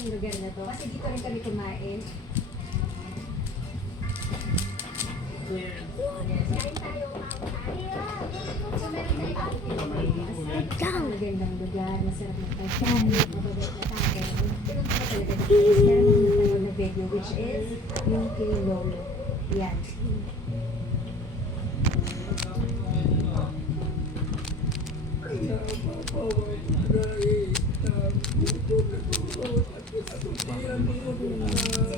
tong lugar na to. Kasi dito rin kami kumain. Yes, kain tayo, so meron tayong magandang lugar, masarap na pagkain, mababait na tao. Pero pa talaga dito is meron akong napanood na video which is yung kay Lolo. Yan. Si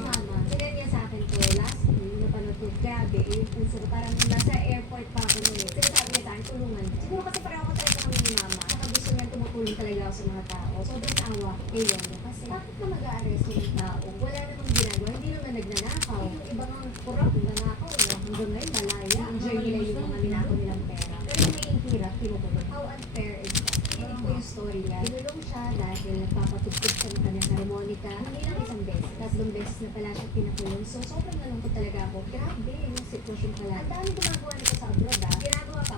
Mama, sinend niya sa akin to last week, napanood ko, grabe, yung puso ko, parang nasa airport pa ako nun eh. Sinasabi niya sa akin, tulungan. Siguro kasi parang ako talaga kami ni Mama. Saka gusto niya tumutulong talaga ako sa mga tao. Sobrang awa ko kay Lolo. Kasi bakit ka mag-a-arresto ng tao? Wala namang ginagawa, hindi naman nagnanakaw. Yung ibang corrupt, nanakaw, hanggang ngayon malaya. Enjoy nila yung mga ninakaw nilang pera. Pero yung may hirap, tinutulog. How unfair is that? Hindi ko yung story niya. Binulong siya dahil nagpapatugtog sa kanyang harmonica. Hindi lang isang beses. Tatlong beses na pala siya pinakulong. So, sobrang nalungkot talaga ako. Grabe, yung sitwasyon pala. Ang dami gumagawa nito sa abroad, ah. Ginagawa pa.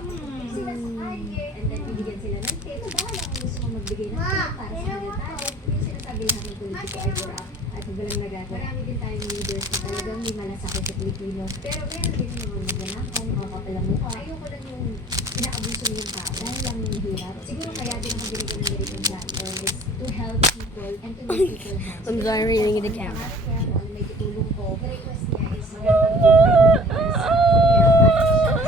Sila sa kalye. And then, bibigyan sila ng tip. So, bahala kung gusto mo magbigay ng tip para sa kanila tayo. Yung sinasabi lahat ng politiko ay corrupt at walang nagagawa. Marami din tayong leaders na talagang may malasakit sa Pilipinos. Pero meron din yung mga magnanakaw, mga kapalamukha. Ayoko lang yung inaabuso ng tao. Dahil lang yung hirap. Siguro kaya din ako binigyan ng ganitong platform is to help people and to make people happy. I'm done reading the camera.